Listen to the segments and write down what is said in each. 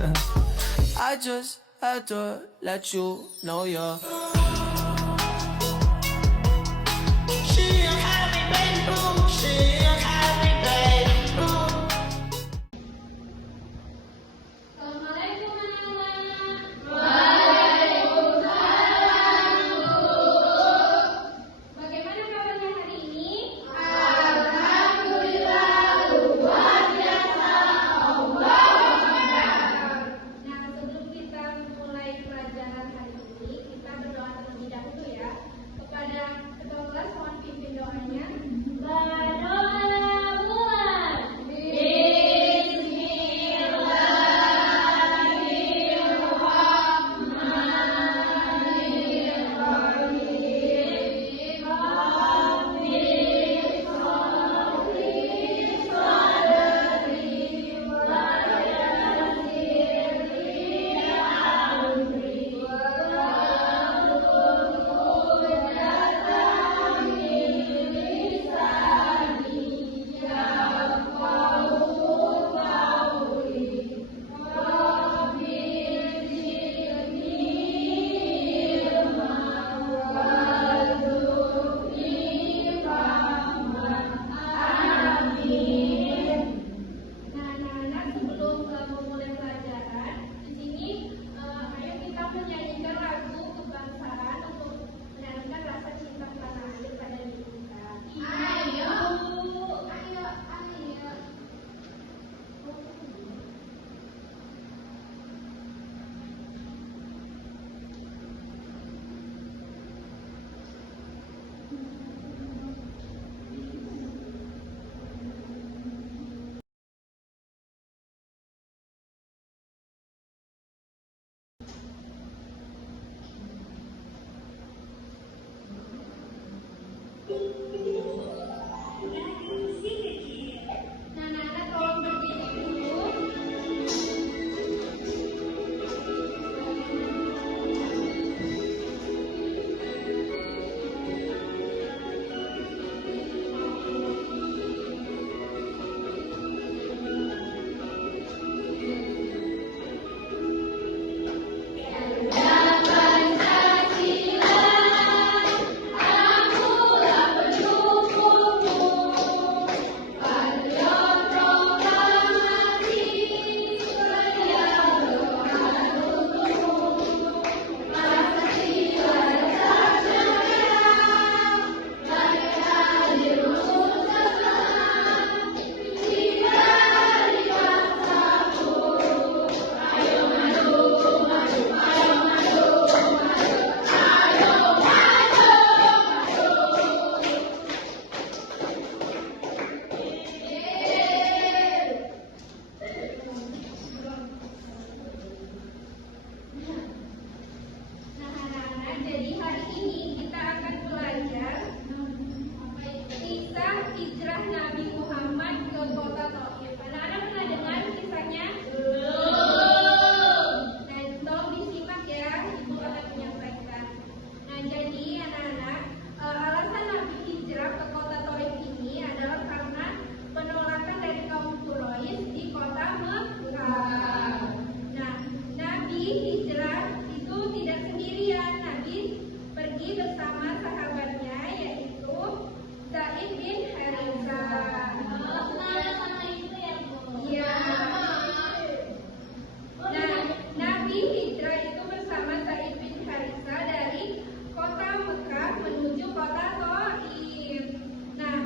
I just had to let you know you're. She a happy baby boo. She a happy baby boo. Assalamualaikum anak-anak. Bagaimana kabarnya hari ini? Nah, sebelum kita mulai pelajaran hari ini, kita berdoa terlebih dahulu ya. Kepada ketua kelas mohon pimpin doanya. Berdoa mulai. Nah, anak-anak sebelum memulai pelajaran, di sini ayo kita menyanyikan lagu kebangsaan untuk menanamkan rasa cinta tanah air pada diri kita. Ayo. Nah, anak-anak tolong berdiri dulu. Nah, anak-anak, jadi hari ini kita akan belajar kisah hijrah Nabi Muhammad ke kota Thaif. Anak-anak pernah dengar kisahnya? Belum. Nah, tolong disimak ya, Ibu akan menyampaikan. Nah, jadi anak-anak, alasan Nabi hijrah ke kota Thaif ini adalah karena penolakan dari kaum Quraisy di kota Mekah. Nah, Nabi hijrah itu tidak sendirian. Nabi pergi bersama sahabatnya yaitu Zaid bin Harithah. Iya. Nah, Nabi hijrah itu bersama Zaid bin Harithah dari kota Mekah menuju kota Thaif. Nah,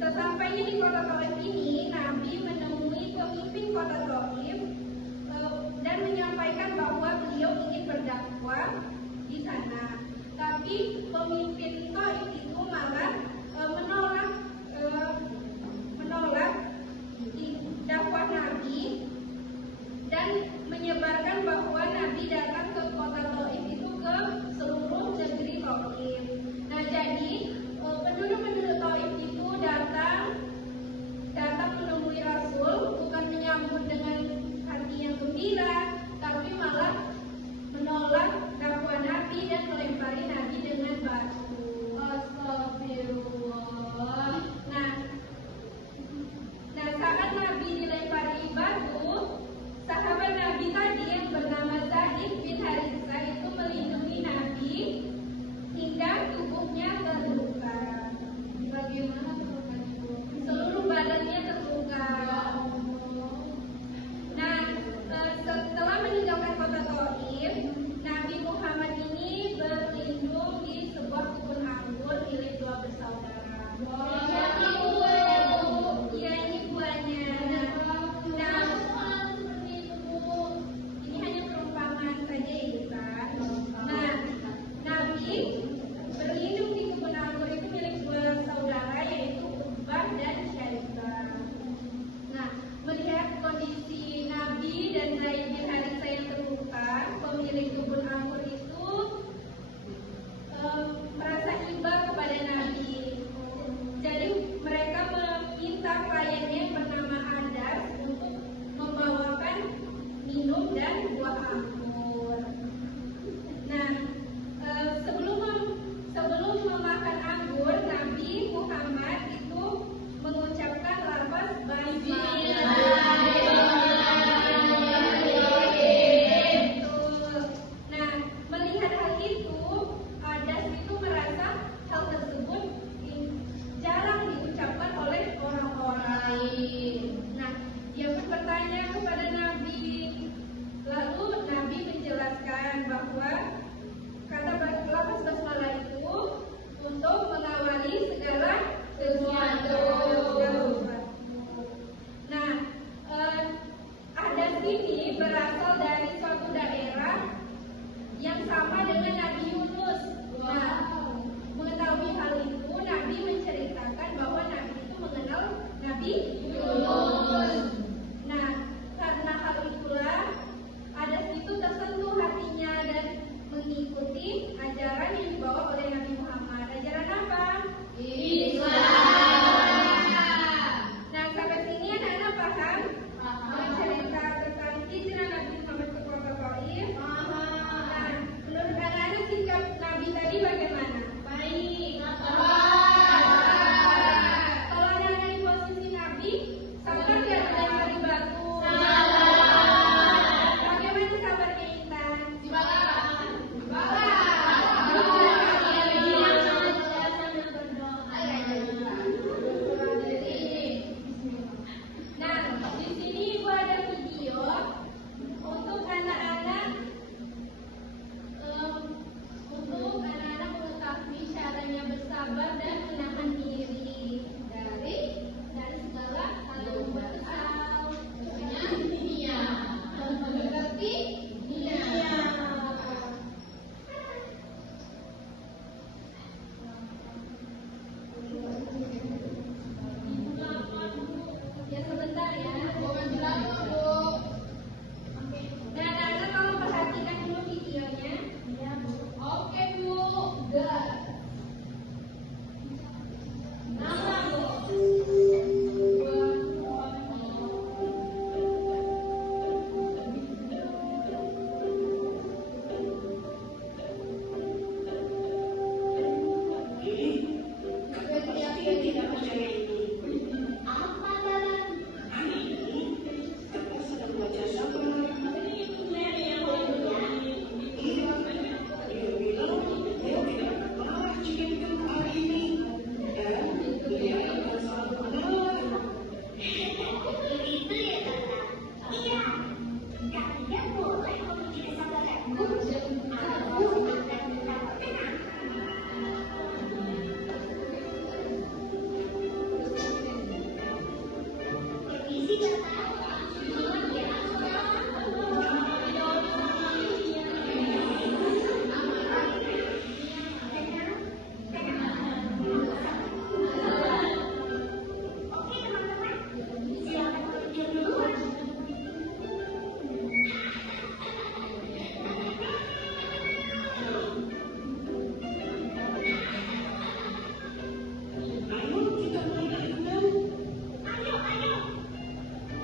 sesampainya di kota Thaif ini, Nabi menemui pemimpin kota Thaif dan menyampaikan bahwa beliau ingin berdakwah di sana. Tapi pemimpin Thaif itu malah menolak dakwah Nabi dan menyebarkan bahwa Nabi datang ke kota Thaif itu ke seluruh negeri Thaif. Nah, jadi penduduk-penduduk Thaif itu datang menemui Rasul, bukan menyambut dengan hati yang gembira, tapi malah menolak dakwah Nabi dan melempari Nabi dengan batu. Astagfirullah. Nah, saat Nabi dilempari batu, sahabat Nabi tadi Aku akan tetap tenang. Permisi kakak, duluan ya. Tenang, tenang. Oke teman-teman, silakan meluncur duluan. Ayo, ayo.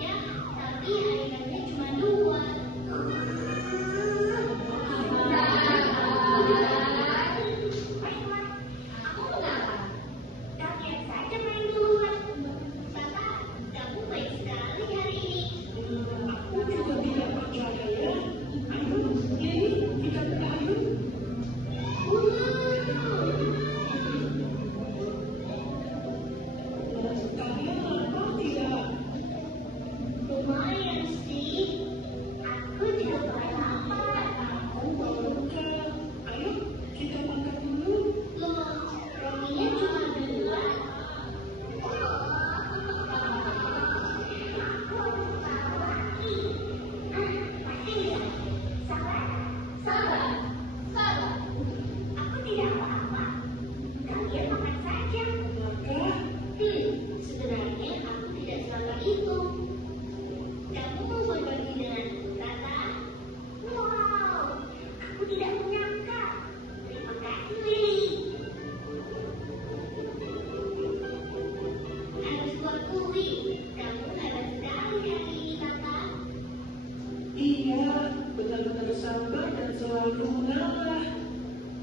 Ya, tapi airnya cuma 2. Baiklah, aku mengalah. Kalian saja main duluan. Bapak, kamu baik sekali hari ini. Aku juga tidak percaya ya. Ayo, Yeni, kita berayun. Kalian lapar tidak? Lumayan sih. Aku juga mulai lapar. Aku baru makan. Ayo, kita makan dulu. Loh, rotinya cuma 2. Aku harus tahu lagi. Pasti ya. Sabar, sabar, sabar. Aku tidak apa-apa. Kalian makan saja. Maka, Sebenarnya aku tidak selama itu. Kamu mau berbagi denganku, Tata? Wow, aku tidak menyangka. Terima kasih, Lily. Harus kuakui, kamu hebat sekali hari ini, Tata. iya, benar-benar sabar dan selalu mengalah.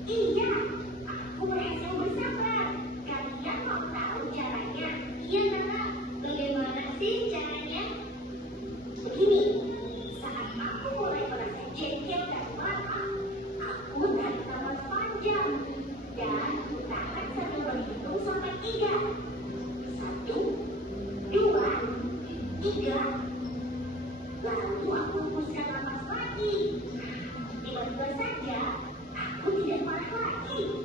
Iya, aku berhasil bersabar. Kalian mau tahu caranya? Iya, Tata. Bagaimana sih caranya? Begini, saat aku mulai merasa jengkel dan marah, aku tarik nafas panjang dan tahan sambil berhitung sampai 3. 1, 2, 3. Lalu aku hembuskan nafas lagi. Tiba-tiba saja, aku tidak marah lagi.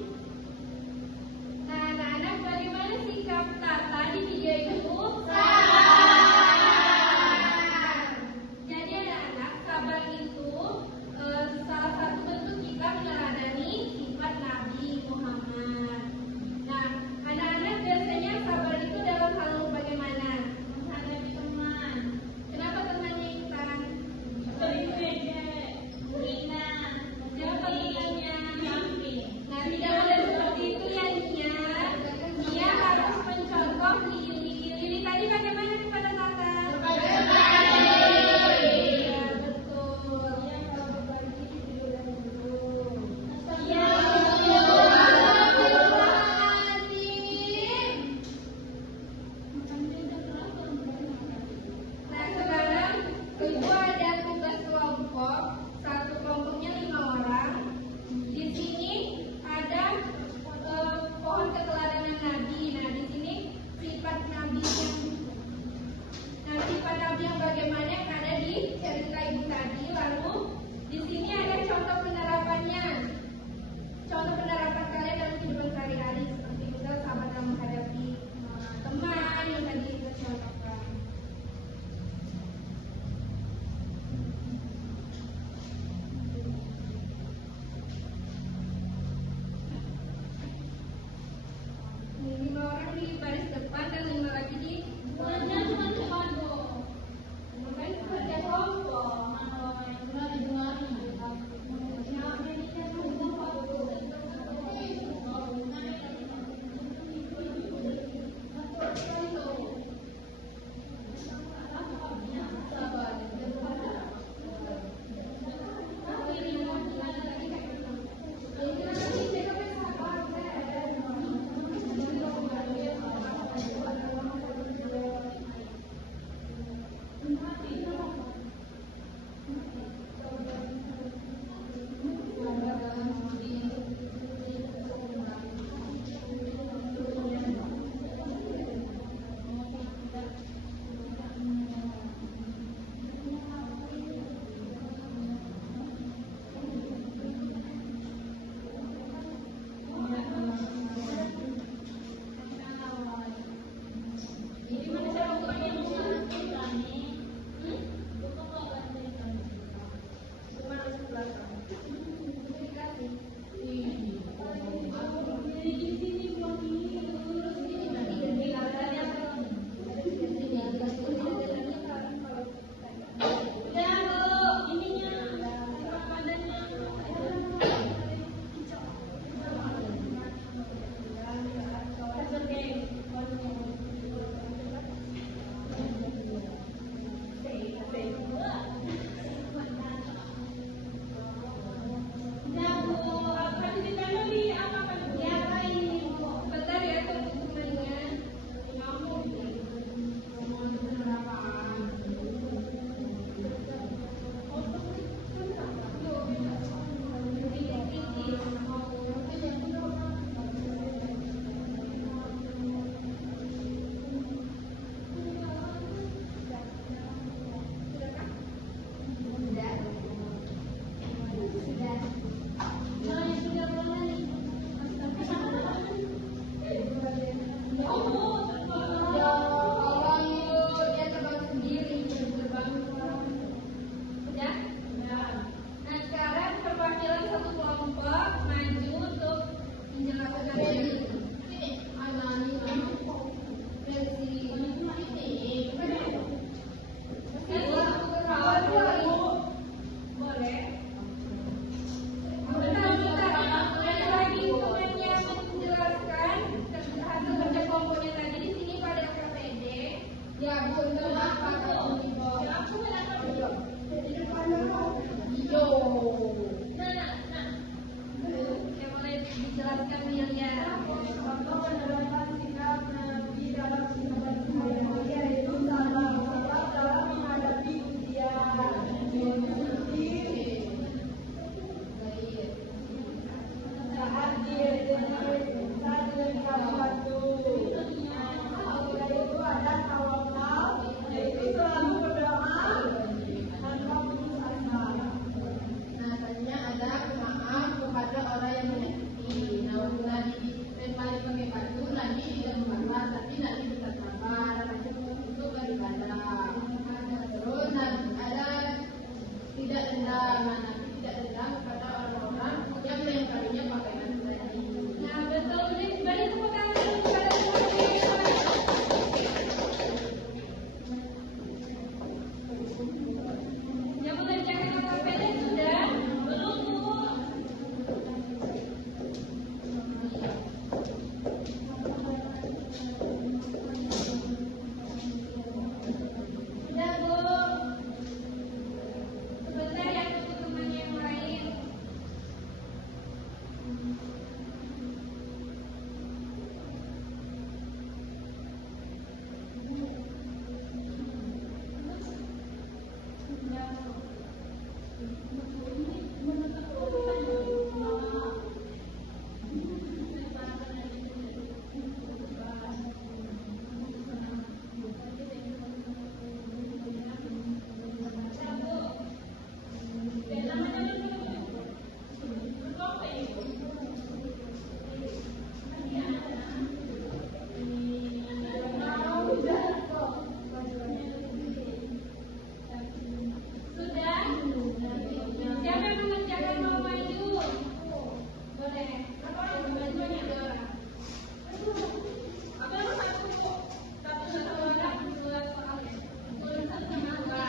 agama Nabi tidak dendam kepada orang-orang yang melemparinya pakaian tadi. Nah, betul. Beri tepuk tangan dulu kepada yang mengerjakan KKP sudah? Belum, Bu. Sudah, Bu. Sebentar ya, tunggu temannya yang lain. Sudah? Siapa yang mengerjakan mau maju? Boleh. Berapa orang bantuannya? Ada orang. Apa yang satu, Bu? Satu orang, dua soalnya. Tulisan sama dua.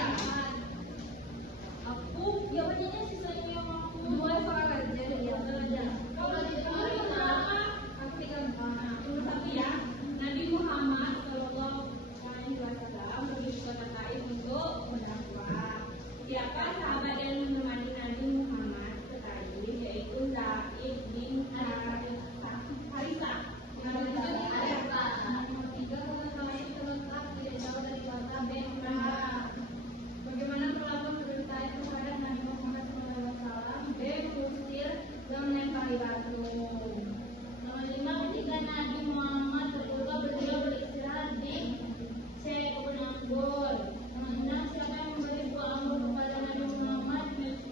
Aku jawabannya sisanya aku. Dua soal aja. Kalau di sama, aku gampang. Nomor satu ya. Nabi Muhammad SAW pergi ke kota Taif untuk berdakwah. Siapa sahabat yang menemani Nabi Muhammad ke Taif, yaitu Zaid bin Harisah. Nomor tiga, kota Taif terletak tidak jauh dari kota Mekah. Bagaimana perlakuan penduduk Taif kepada Nabi Muhammad SAW? B. Mengusir dan melempari batu. Nomor lima, ketika Nabi Muhammad berdua beristirahat di kebun anggur. Nomor enam, siapa yang memberi buah anggur kepada Nabi Muhammad?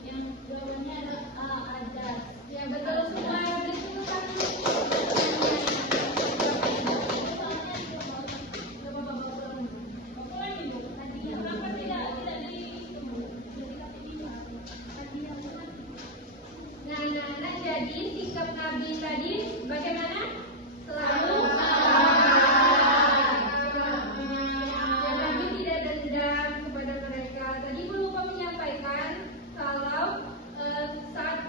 Yang jawabannya adalah A. Adas. Ya, betul semua. Nah, jadi sikap Nabi tadi bagaimana? Selalu dan Nabi tidak dendam kepada mereka. Tadi Bu lupa menyampaikan kalau saat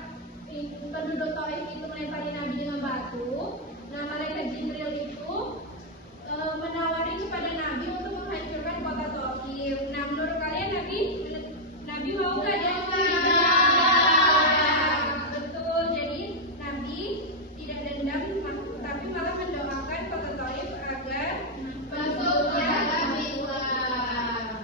penduduk Taif itu melempari Nabi dengan batu, nah malaikat Jibril itu menawari kepada Nabi untuk menghancurkan kota Taif. Nah, menurut kalian Nabi mau nggak dia? Betul. Jadi Nabi tidak dendam, tapi malah mendoakan kota Taif agar penduduknya Islam.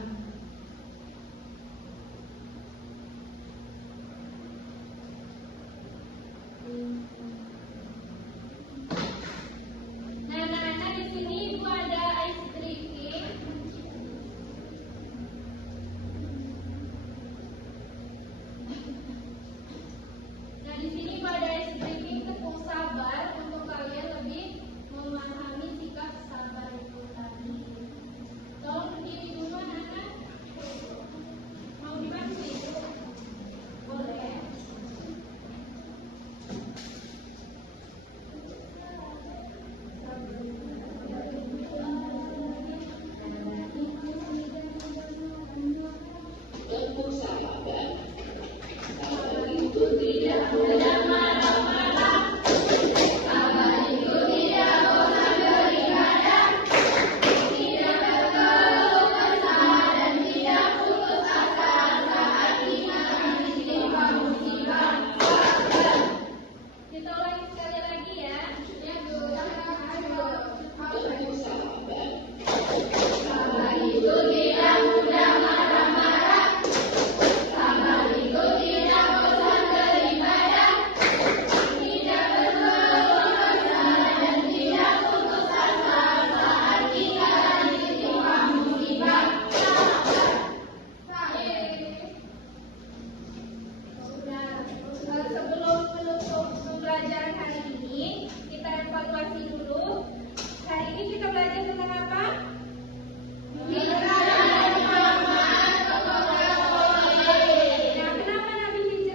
Nah, di sini Ibu ada ice drinking. Nah, di sini pada ice drinking tepung sabar untuk kalian lebih memahami sikap sabar itu tadi. Tolong berdiri dulu, anak-anak. Mau dibantu Ibu? Boleh. Tepuk sahabat. Sabar itu tidak mudah marah-marah. Sabar itu tidak bosan beribadah. Tidak berkeluh kesah dan tidak putus asa saat kita ditimpa musibah. Sabar. Kita ulangi sekali lagi ya. Ya, Bu. Tepuk sahabat. Sabar itu tidak mudah marah-marah. Sabar itu tidak bosan beribadah. Tidak berkeluh kesah dan tidak putus asa saat kita ditimpa musibah. Sabar. Nah, sebelum menutup pembelajaran hari ini, kita evaluasi dulu. Hari ini kita belajar tentang apa? Nah, kenapa Nabi hijrah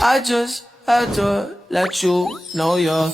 I just had to let you know you're